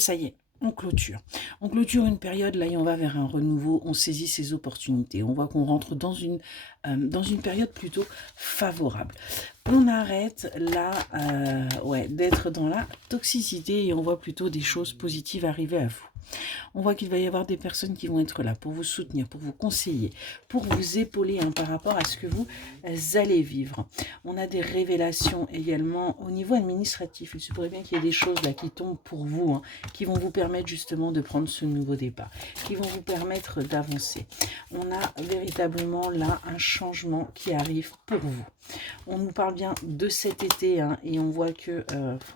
Ça y est, on clôture. On clôture une période, là, et on va vers un renouveau, on saisit ses opportunités. On voit qu'on rentre dans une période plutôt favorable. On arrête là, ouais, d'être dans la toxicité et on voit plutôt des choses positives arriver à vous. On voit qu'il va y avoir des personnes qui vont être là pour vous soutenir, pour vous conseiller, pour vous épauler par rapport à ce que vous allez vivre. On a des révélations également au niveau administratif. Il se pourrait bien qu'il y ait des choses là qui tombent pour vous, qui vont vous permettre justement de prendre ce nouveau départ, qui vont vous permettre d'avancer. On a véritablement là un changement qui arrive pour vous. On nous parle bien de cet été et on voit que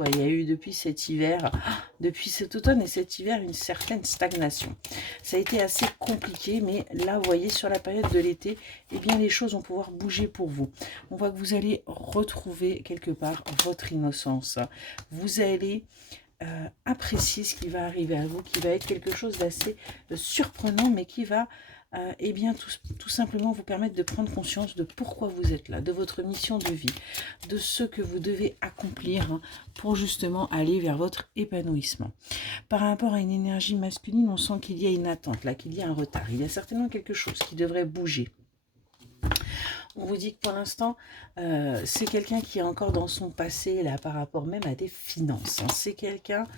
il y a eu depuis cet hiver, depuis cet automne et cet hiver, une certaine stagnation. Ça a été assez compliqué, mais là, vous voyez, sur la période de l'été, eh bien, les choses vont pouvoir bouger pour vous. On voit que vous allez retrouver quelque part votre innocence. Vous allez apprécier ce qui va arriver à vous, qui va être quelque chose d'assez surprenant, mais qui va eh bien, tout simplement vous permettre de prendre conscience de pourquoi vous êtes là, de votre mission de vie, de ce que vous devez accomplir pour justement aller vers votre épanouissement. Par rapport à une énergie masculine, on sent qu'il y a une attente, là, qu'il y a un retard. Il y a certainement quelque chose qui devrait bouger. On vous dit que pour l'instant, c'est quelqu'un qui est encore dans son passé, là, par rapport même à des finances. C'est quelqu'un,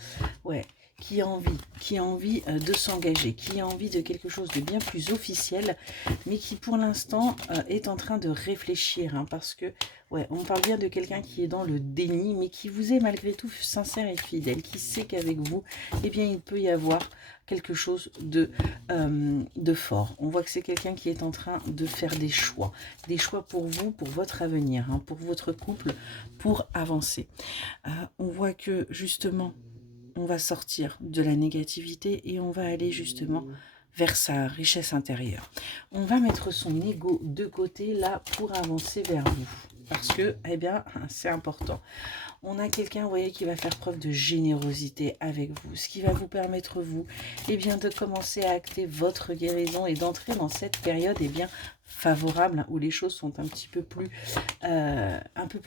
ouais, qui a envie de s'engager, qui a envie de quelque chose de bien plus officiel, mais qui pour l'instant est en train de réfléchir, parce que, ouais, on parle bien de quelqu'un qui est dans le déni, mais qui vous est malgré tout sincère et fidèle, qui sait qu'avec vous, eh bien, il peut y avoir quelque chose de fort. On voit que c'est quelqu'un qui est en train de faire des choix pour vous, pour votre avenir, pour votre couple, pour avancer. On voit que justement, on va sortir de la négativité et on va aller justement vers sa richesse intérieure. On va mettre son ego de côté là pour avancer vers vous. Parce que, eh bien, c'est important. On a quelqu'un, vous voyez, qui va faire preuve de générosité avec vous, ce qui va vous permettre, vous, eh bien, de commencer à acter votre guérison et d'entrer dans cette période, eh bien, favorable, où les choses sont un petit peu plus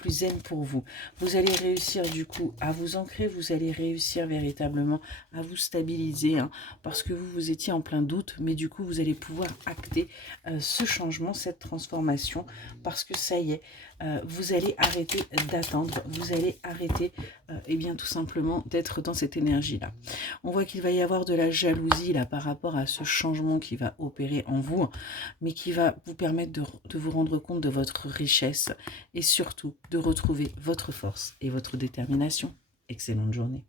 zen pour vous. Vous allez réussir du coup à vous ancrer, vous allez réussir véritablement à vous stabiliser, parce que vous étiez en plein doute, mais du coup vous allez pouvoir acter ce changement, cette transformation, parce que ça y est, vous allez arrêter d'attendre, vous allez arrêter eh bien tout simplement d'être dans cette énergie-là. On voit qu'il va y avoir de la jalousie là par rapport à ce changement qui va opérer en vous, mais qui va vous permettre de vous rendre compte de votre richesse et surtout de retrouver votre force et votre détermination. Excellente journée.